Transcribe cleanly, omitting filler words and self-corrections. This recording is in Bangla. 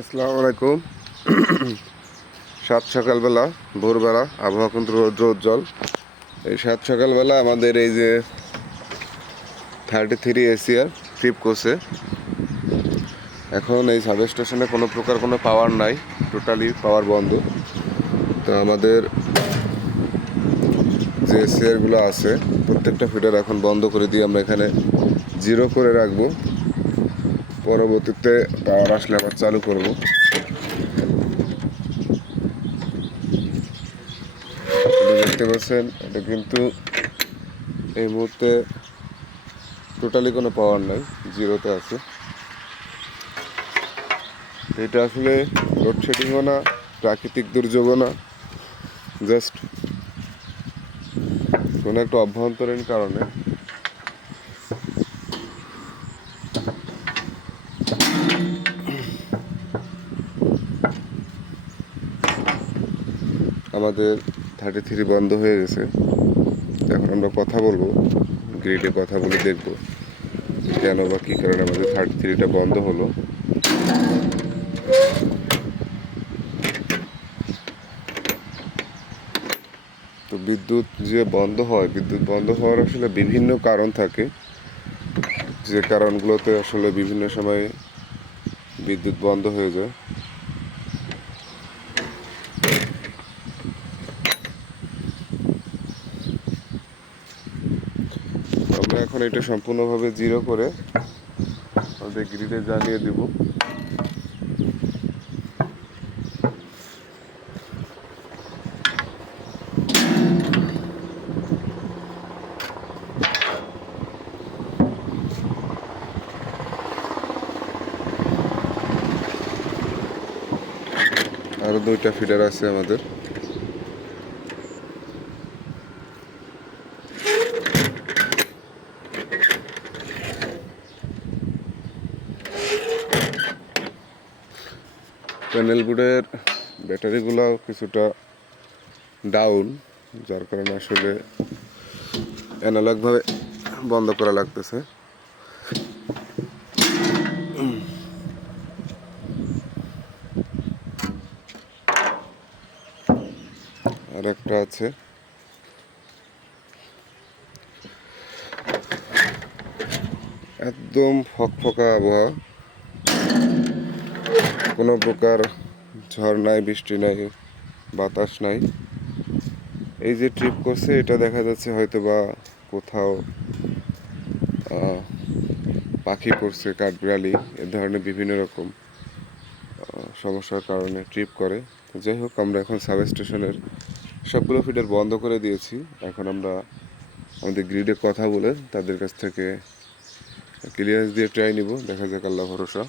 আসসালামু আলাইকুম। সাত সকালবেলা ভোরবেলা আবহাওয়া কিন্তু রৌদ্র উজ্জ্বল। এই সাত সকালবেলা আমাদের এই যে 33 এসিআর ট্রিপ করছে। এখন এই সাব স্টেশনে কোনো প্রকার কোনো পাওয়ার নাই, টোটালি পাওয়ার বন্ধ। তো আমাদের যে এসিআরগুলো আছে প্রত্যেকটা ফিডার এখন বন্ধ করে দিয়ে আমরা এখানে জিরো করে রাখবো। পরবর্তীতে পাওয়ার আসলে আবার চালু করব। দেখতে পাচ্ছেন এটা কিন্তু এই মুহূর্তে টোটালি কোনো পাওয়ার নাই, জিরোতে আছে। এটা আসলে লোডশেডিংও না, প্রাকৃতিক দুর্যোগও না, জাস্ট কোনো একটা অভ্যন্তরীণ কারণে আমাদের 33 বন্ধ হয়ে গেছে। এখন আমরা কথা বলবো, গ্রিডে কথা বলে দেখব কেন বা কী কারণে আমাদের 33টা বন্ধ হলো। তো বিদ্যুৎ যে বন্ধ হয়, বিদ্যুৎ বন্ধ হওয়ার আসলে বিভিন্ন কারণ থাকে, যে কারণগুলোতে আসলে বিভিন্ন সময় বিদ্যুৎ বন্ধ হয়ে যায়। আমরা এখন এটা সম্পূর্ণভাবে জিরো করে আমাদের গ্রিডে জ্বালিয়ে দিব। আরও 2টা ফিডার আছে আমাদের। প্যানেল বোর্ডের ব্যাটারিগুলো কিছুটা ডাউন, যার কারণে আসলে অ্যানালগভাবে বন্ধ করা লাগতেছে। আর একটা আছে, একদম ফকফকা আবহাওয়া, কোনো প্রকার ঝড় নাই, বৃষ্টি নাই, বাতাস নাই। এই যে ট্রিপ করছে এটা দেখা যাচ্ছে হয়তো বা কোথাও পাখি পড়ছে, কাঠবিড়ালি, এ ধরনের বিভিন্ন রকম সমস্যার কারণে ট্রিপ করে। যাই হোক, আমরা এখন সাব স্টেশনের সবগুলো ফিডার বন্ধ করে দিয়েছি। এখন আমরা আমাদের গ্রিডে কথা বলে তাদের কাছ থেকে ক্লিয়ারেন্স দিয়ে ট্রাই নিব, দেখা যাক, আল্লাহ ভরসা।